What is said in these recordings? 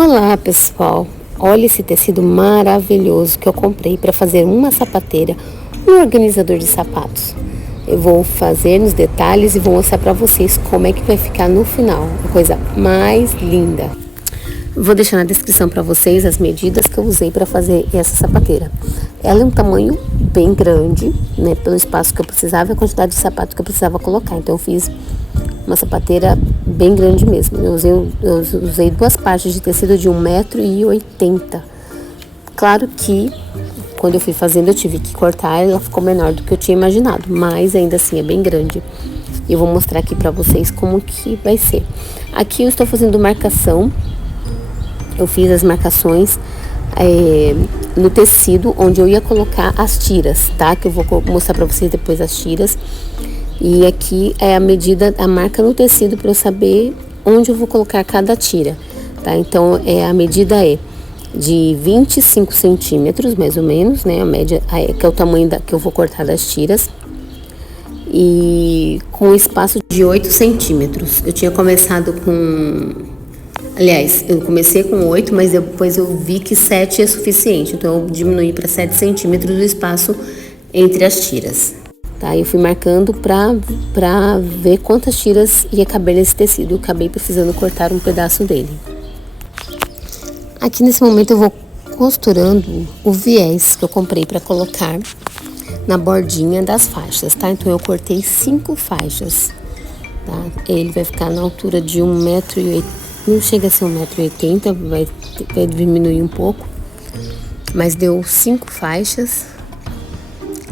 Olá pessoal, olha esse tecido maravilhoso que eu comprei para fazer uma sapateira, um organizador de sapatos. Eu vou fazer nos detalhes e vou mostrar para vocês como é que vai ficar no final, a coisa mais linda. Vou deixar na descrição para vocês as medidas que eu usei para fazer essa sapateira. Ela é um tamanho bem grande, né, pelo espaço que eu precisava e a quantidade de sapato que eu precisava colocar. Então eu fiz uma sapateira bem grande mesmo. Eu usei duas partes de tecido de 1,80 m. Claro que quando eu fui fazendo eu tive que cortar, ela ficou menor do que eu tinha imaginado, mas ainda assim é bem grande. E eu vou mostrar aqui pra vocês como que vai ser. Aqui eu estou fazendo marcação, eu fiz as marcações no tecido onde eu ia colocar as tiras, tá? Que eu vou mostrar pra vocês depois as tiras. E aqui é a medida, a marca no tecido para eu saber onde eu vou colocar cada tira, tá? Então, a medida é de 25 centímetros, mais ou menos, né? A média, que é o tamanho que eu vou cortar das tiras. E com um espaço de 8 centímetros. Eu tinha começado com... Aliás, eu comecei com 8, mas depois eu vi que 7 é suficiente. Então, eu diminuí para 7 centímetros o espaço entre as tiras. Tá, eu fui marcando pra ver quantas tiras ia caber nesse tecido. Eu acabei precisando cortar um pedaço dele. Aqui nesse momento eu vou costurando o viés que eu comprei para colocar na bordinha das faixas, tá? Então eu cortei 5 faixas, tá? Ele vai ficar na altura de 1,80 m, não chega a ser 1,80 m, vai diminuir um pouco, mas deu 5 faixas.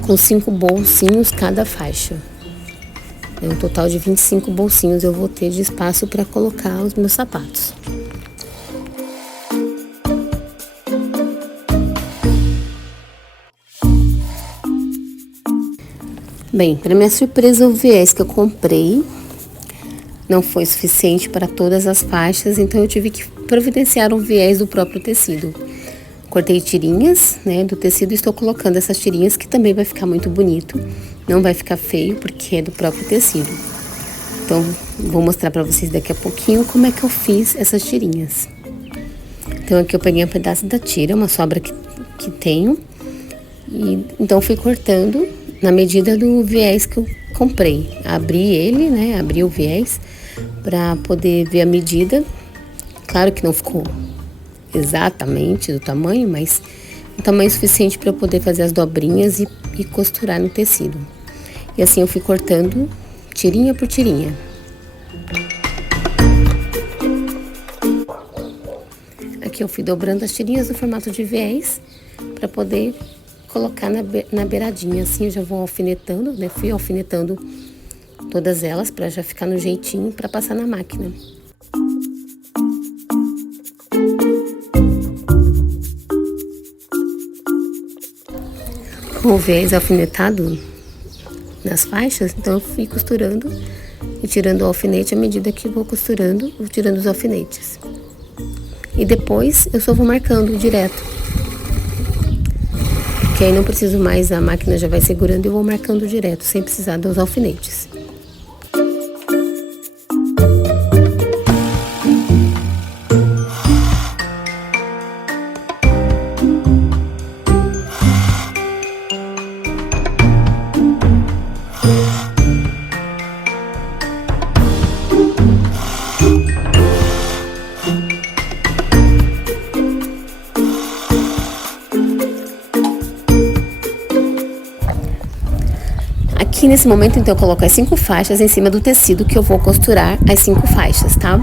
Com 5 bolsinhos cada faixa. É um total de 25 bolsinhos eu vou ter de espaço para colocar os meus sapatos. Bem, para minha surpresa, o viés que eu comprei não foi suficiente para todas as faixas, então eu tive que providenciar um viés do próprio tecido. Cortei tirinhas, né, do tecido e estou colocando essas tirinhas que também vai ficar muito bonito. Não vai ficar feio porque é do próprio tecido. Então, vou mostrar para vocês daqui a pouquinho como é que eu fiz essas tirinhas. Então, aqui eu peguei um pedaço da tira, uma sobra que tenho. E então, fui cortando na medida do viés que eu comprei. Abri ele, né, abri o viés para poder ver a medida. Claro que não ficou exatamente do tamanho, mas o tamanho suficiente para eu poder fazer as dobrinhas e costurar no tecido. E assim eu fui cortando tirinha por tirinha. Aqui eu fui dobrando as tirinhas no formato de viés para poder colocar na beiradinha. Assim eu já vou alfinetando, né? Fui alfinetando todas elas para já ficar no jeitinho para passar na máquina. Com o viés alfinetado nas faixas, então eu fui costurando e tirando o alfinete à medida que vou costurando, vou tirando os alfinetes. E depois eu só vou marcando direto. Porque aí não preciso mais, a máquina já vai segurando e eu vou marcando direto, sem precisar dos alfinetes. Aqui nesse momento, então, eu coloco as 5 faixas em cima do tecido que eu vou costurar as 5 faixas, tá?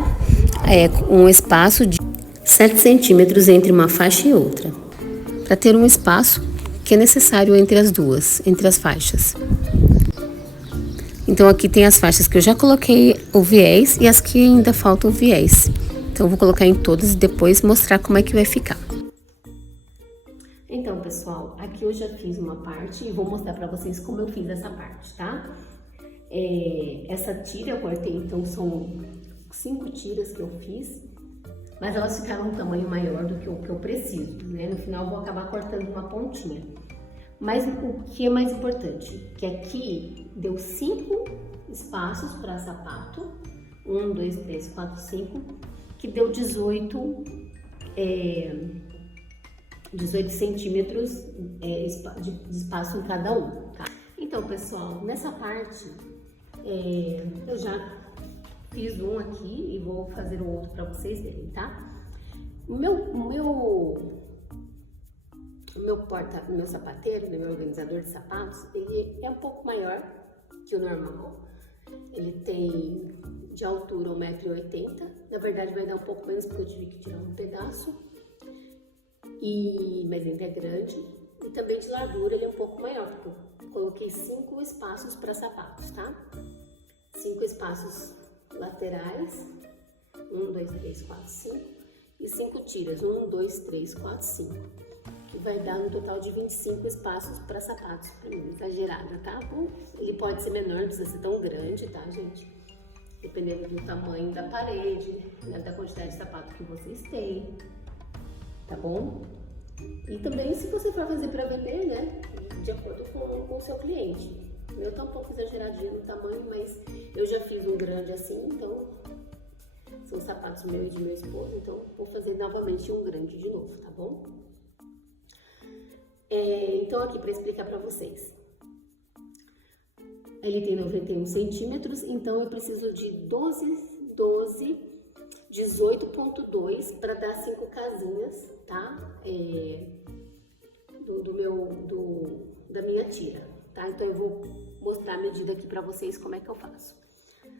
Um espaço de 7 centímetros entre uma faixa e outra, para ter um espaço que é necessário entre as duas, entre as faixas. Então, aqui tem as faixas que eu já coloquei o viés e as que ainda faltam o viés. Então, eu vou colocar em todas e depois mostrar como é que vai ficar. Então, pessoal, aqui eu já fiz uma parte e vou mostrar pra vocês como eu fiz essa parte, tá? Essa tira eu cortei, então são 5 tiras que eu fiz, mas elas ficaram um tamanho maior do que o que eu preciso, né? No final eu vou acabar cortando uma pontinha. Mas o que é mais importante, que aqui deu 5 espaços para sapato, 1, 2, 3, 4, 5, que deu 18 18 centímetros de espaço em cada um, tá? Então, pessoal, nessa parte eu já fiz um aqui e vou fazer o outro para vocês verem, tá? O meu sapateiro, meu organizador de sapatos, ele é um pouco maior que o normal. Ele tem de altura 1,80 m, na verdade vai dar um pouco menos porque eu tive que tirar um pedaço, mas ainda é grande. E também de largura ele é um pouco maior, porque eu coloquei 5 espaços para sapatos, tá? 5 espaços laterais, 1, 2, 3, 4, 5, e 5 tiras, 1, 2, 3, 4, 5, que vai dar um total de 25 espaços para sapatos, para mim, exagerada, tá? Bom, ele pode ser menor, não precisa ser tão grande, tá, gente? Dependendo do tamanho da parede, né, da quantidade de sapato que vocês têm, tá bom? E também, se você for fazer para vender, né, de acordo com o seu cliente. O meu tá um pouco exageradinho no tamanho, mas eu já fiz um grande assim, então são sapatos meus e de meu esposo, então vou fazer novamente um grande de novo, tá bom? Então aqui para explicar para vocês. Ele tem 91 centímetros, então eu preciso de 18,2 para dar 5 casinhas, tá? Da minha tira, tá? Então eu vou mostrar a medida aqui para vocês como é que eu faço.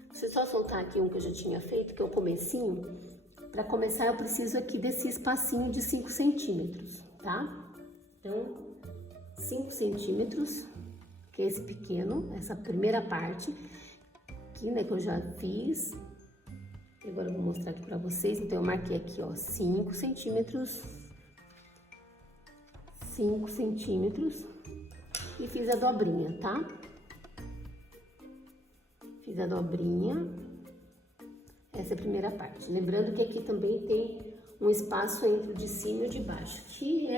Deixa eu só soltar aqui um que eu já tinha feito, que é o comecinho. Para começar eu preciso aqui desse espacinho de 5 centímetros, tá? Então, 5 centímetros, que é esse pequeno, essa primeira parte aqui, né, que eu já fiz. Agora eu vou mostrar aqui pra vocês. Então, eu marquei aqui, ó, 5 centímetros, 5 centímetros e fiz a dobrinha, tá? Fiz a dobrinha, essa é a primeira parte. Lembrando que aqui também tem um espaço entre o de cima e o de baixo, que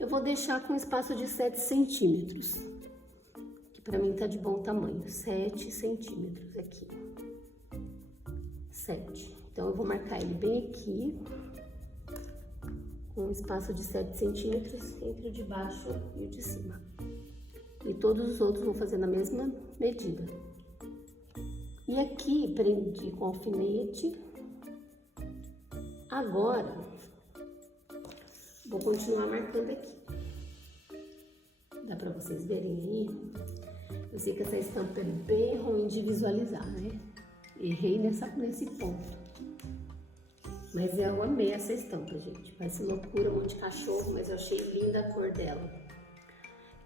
eu vou deixar com espaço de 7 centímetros, que pra mim tá de bom tamanho, 7 centímetros aqui, 7. Então, eu vou marcar ele bem aqui, com um espaço de 7 centímetros entre o de baixo e o de cima. E todos os outros vou fazer na mesma medida. E aqui, prendi com alfinete. Agora, vou continuar marcando aqui. Dá pra vocês verem aí? Eu sei que essa estampa é bem ruim de visualizar, né? Errei nesse ponto. Mas eu amei essa estampa, gente. Parece loucura, um monte de cachorro, mas eu achei linda a cor dela.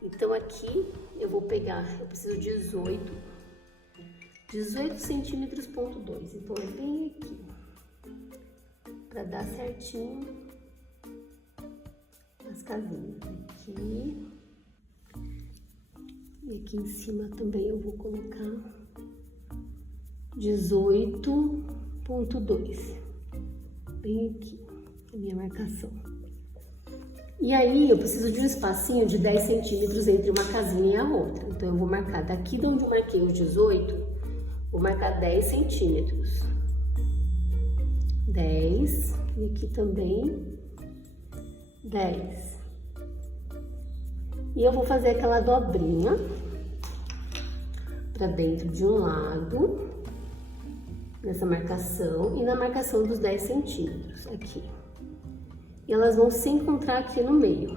Então aqui eu vou pegar, eu preciso de 18 centímetros, ponto 2. Então é bem aqui, pra dar certinho as casinhas. Aqui. E aqui em cima também eu vou colocar 18,2. Bem aqui, a minha marcação. E aí, eu preciso de um espacinho de 10 centímetros entre uma casinha e a outra. Então, eu vou marcar daqui de onde eu marquei os 18, vou marcar 10 centímetros. 10, e aqui também 10. E eu vou fazer aquela dobrinha para dentro de um lado, nessa marcação, e na marcação dos 10 centímetros, aqui. E elas vão se encontrar aqui no meio,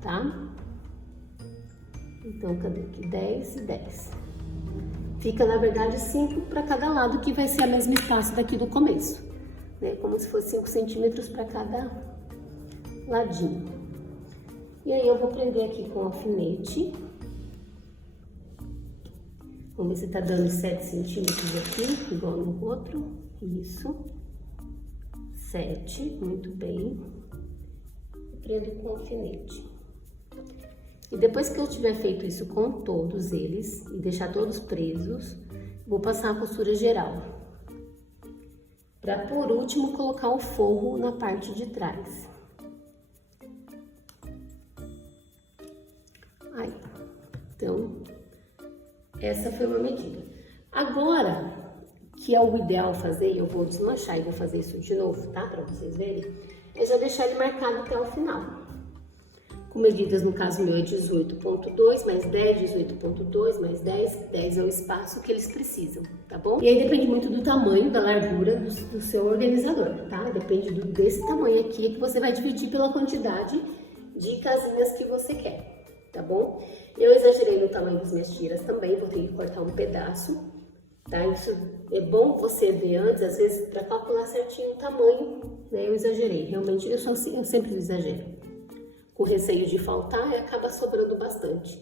tá? Então, cadê aqui? 10 e 10. Fica, na verdade, 5 para cada lado, que vai ser o mesmo espaço daqui do começo, né? Como se fosse 5 centímetros para cada ladinho. E aí, eu vou prender aqui com alfinete. Vamos ver se tá dando 7 centímetros aqui, igual no outro. Isso. 7, muito bem. Prendo com alfinete. E depois que eu tiver feito isso com todos eles e deixar todos presos, vou passar a costura geral. Para por último colocar o forro na parte de trás. Aí. Então, essa foi uma medida. Agora que é o ideal fazer, e eu vou desmanchar e vou fazer isso de novo, tá? Pra vocês verem, é já deixar ele marcado até o final. Com medidas, no caso meu é 18.2 mais 10, 18.2 mais 10, 10 é o espaço que eles precisam, tá bom? E aí depende muito do tamanho, da largura do seu organizador, tá? Depende desse tamanho aqui que você vai dividir pela quantidade de casinhas que você quer, tá bom? Eu exagerei no tamanho das minhas tiras também, vou ter que cortar um pedaço, tá? Isso é bom você ver antes, às vezes, para calcular certinho o tamanho, né? Eu exagerei, realmente eu sempre exagero. Com receio de faltar e acaba sobrando bastante.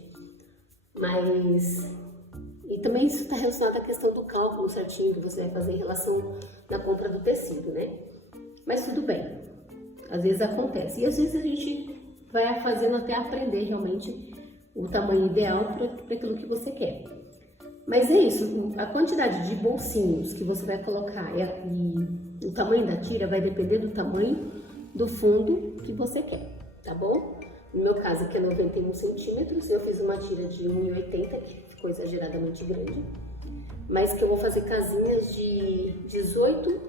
E também isso está relacionado à questão do cálculo certinho que você vai fazer em relação na compra do tecido, né? Mas tudo bem, às vezes acontece. E às vezes a gente vai fazendo até aprender realmente o tamanho ideal para aquilo que você quer. Mas é isso, a quantidade de bolsinhos que você vai colocar e o tamanho da tira vai depender do tamanho do fundo que você quer. Tá bom? No meu caso aqui é 91 centímetros, eu fiz uma tira de 1,80, que ficou exageradamente grande, mas que eu vou fazer casinhas de 18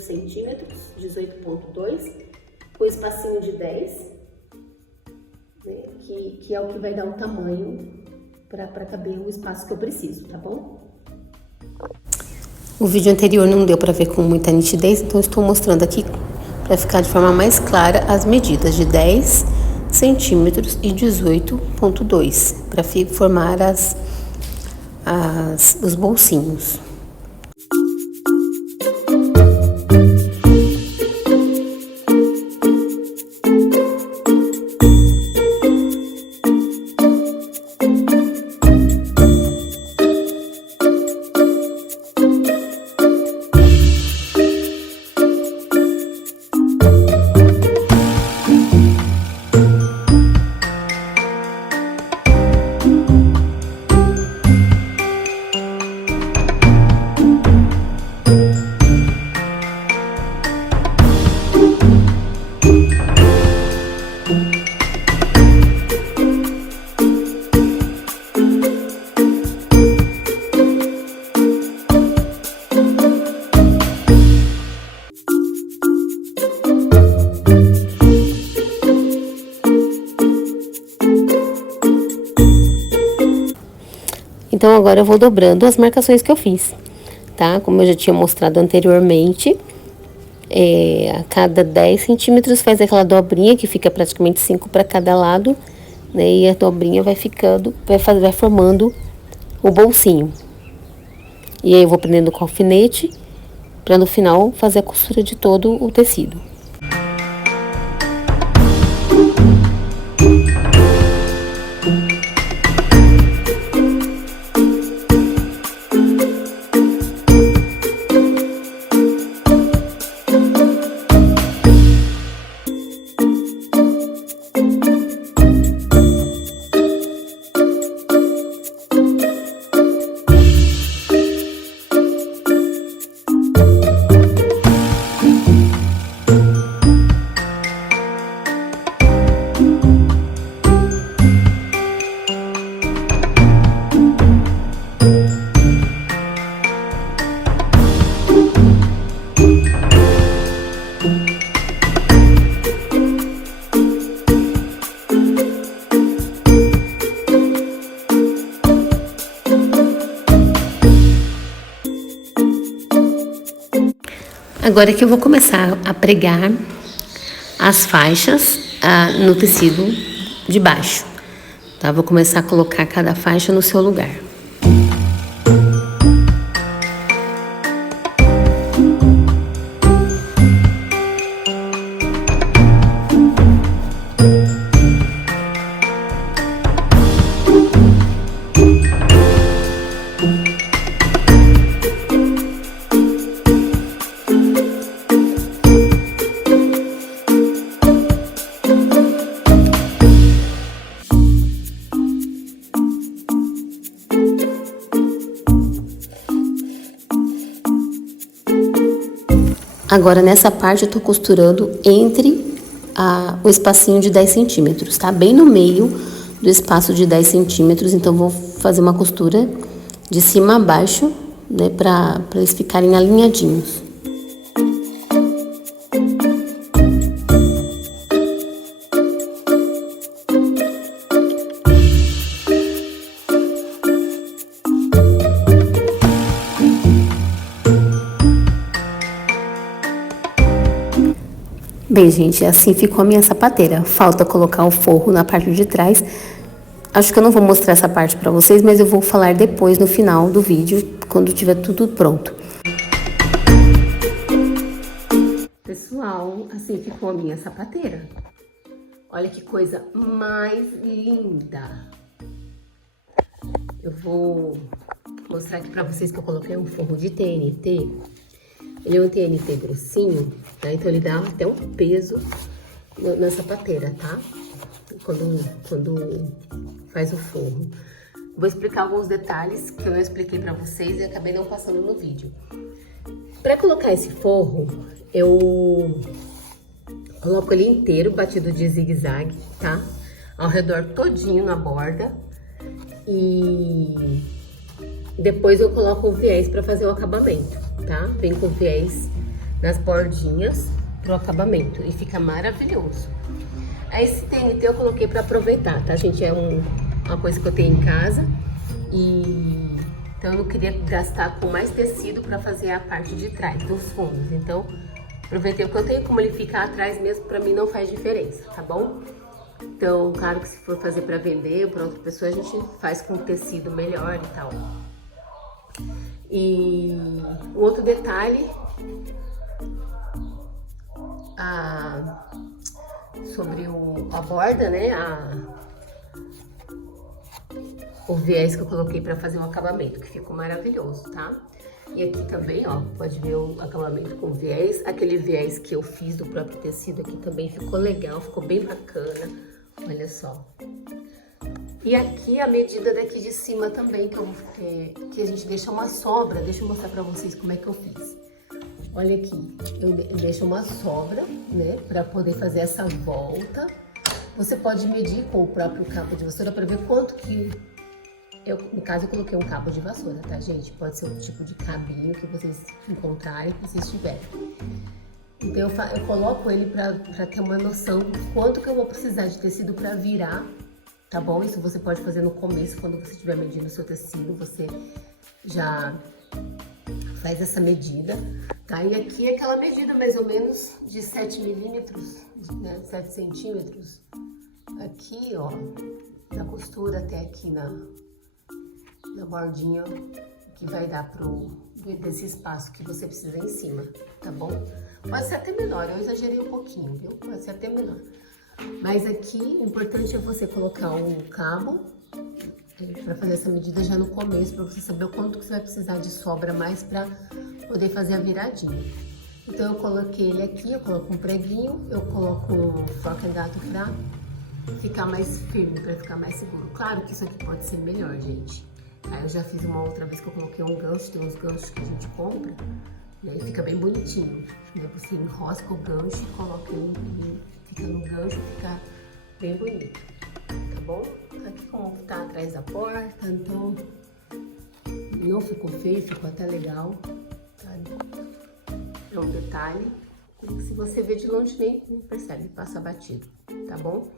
centímetros, 18.2, com espacinho de 10, né, que é o que vai dar o tamanho para caber o espaço que eu preciso, tá bom? O vídeo anterior não deu para ver com muita nitidez, então eu estou mostrando aqui para ficar de forma mais clara as medidas de 10 centímetros e 18.2 para formar os bolsinhos. Então agora eu vou dobrando as marcações que eu fiz, tá? Como eu já tinha mostrado anteriormente, a cada 10 centímetros faz aquela dobrinha que fica praticamente 5 para cada lado, né? E a dobrinha vai formando o bolsinho. E aí eu vou prendendo com alfinete, para no final fazer a costura de todo o tecido. Agora que eu vou começar a pregar as faixas no tecido de baixo, tá? Vou começar a colocar cada faixa no seu lugar. Agora, nessa parte, eu tô costurando entre o espacinho de 10 centímetros, tá? Bem no meio do espaço de 10 centímetros, então vou fazer uma costura de cima a baixo né, para eles ficarem alinhadinhos. Bem, gente, assim ficou a minha sapateira. Falta colocar o forro na parte de trás. Acho que eu não vou mostrar essa parte pra vocês, mas eu vou falar depois, no final do vídeo, quando tiver tudo pronto. Pessoal, assim ficou a minha sapateira. Olha que coisa mais linda. Eu vou mostrar aqui pra vocês que eu coloquei um forro de TNT. Ele é um TNT grossinho, tá? Então ele dá até um peso na sapateira, tá? Quando faz o forro. Vou explicar alguns detalhes que eu não expliquei pra vocês e acabei não passando no vídeo. Pra colocar esse forro, eu coloco ele inteiro, batido de zigue-zague, tá? Ao redor todinho na borda. E depois eu coloco o viés pra fazer o acabamento, tá? Vem com viés nas bordinhas pro acabamento e fica maravilhoso. Aí esse TNT eu coloquei pra aproveitar, tá, gente? É uma coisa que eu tenho em casa e então eu não queria gastar com mais tecido pra fazer a parte de trás, dos fundos. Então, aproveitei o que eu tenho, como ele fica atrás mesmo, pra mim não faz diferença, tá bom? Então, claro que se for fazer pra vender ou pra outra pessoa, a gente faz com tecido melhor e tal. E um outro detalhe sobre a borda, né? O viés que eu coloquei para fazer o acabamento, que ficou maravilhoso, tá? E aqui também, ó, pode ver o acabamento com viés. Aquele viés que eu fiz do próprio tecido aqui também ficou legal, ficou bem bacana. Olha só. E aqui a medida daqui de cima também, que a gente deixa uma sobra. Deixa eu mostrar pra vocês como é que eu fiz. Olha aqui, eu deixo uma sobra, né, pra poder fazer essa volta. Você pode medir com o próprio cabo de vassoura pra ver quanto que... no caso, eu coloquei um cabo de vassoura, tá, gente? Pode ser o tipo de cabinho que vocês encontrarem, que vocês tiverem. Então, eu coloco ele pra ter uma noção de quanto que eu vou precisar de tecido pra virar. Tá bom? Isso você pode fazer no começo, quando você estiver medindo o seu tecido, você já faz essa medida, tá? E aqui é aquela medida mais ou menos de 7 milímetros, né? 7 centímetros. Aqui, ó, na costura até aqui na bordinha, que vai dar desse espaço que você precisa em cima, tá bom? Pode ser até menor, eu exagerei um pouquinho, viu? Pode ser até menor. Mas aqui, o importante é você colocar o cabo para fazer essa medida já no começo, para você saber o quanto que você vai precisar de sobra mais para poder fazer a viradinha. Então, eu coloquei ele aqui, eu coloco um preguinho, eu coloco um forca-gato para ficar mais firme, para ficar mais seguro. Claro que isso aqui pode ser melhor, gente. Aí eu já fiz uma outra vez que eu coloquei um gancho, tem uns ganchos que a gente compra, né, e fica bem bonitinho. Né? Você enrosca o gancho e coloca ele, fica no gancho, fica bem bonito, tá bom? Aqui como tá atrás da porta, então não ficou feio, ficou até legal, tá? É um detalhe, se você vê de longe nem percebe, passa batido, tá bom?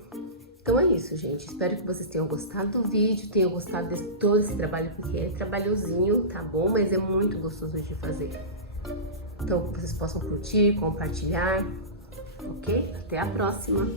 Então é isso, gente. Espero que vocês tenham gostado do vídeo, tenham gostado de todo esse trabalho, porque é trabalhosinho, tá bom? Mas é muito gostoso de fazer. Então, que vocês possam curtir, compartilhar, ok? Até a próxima!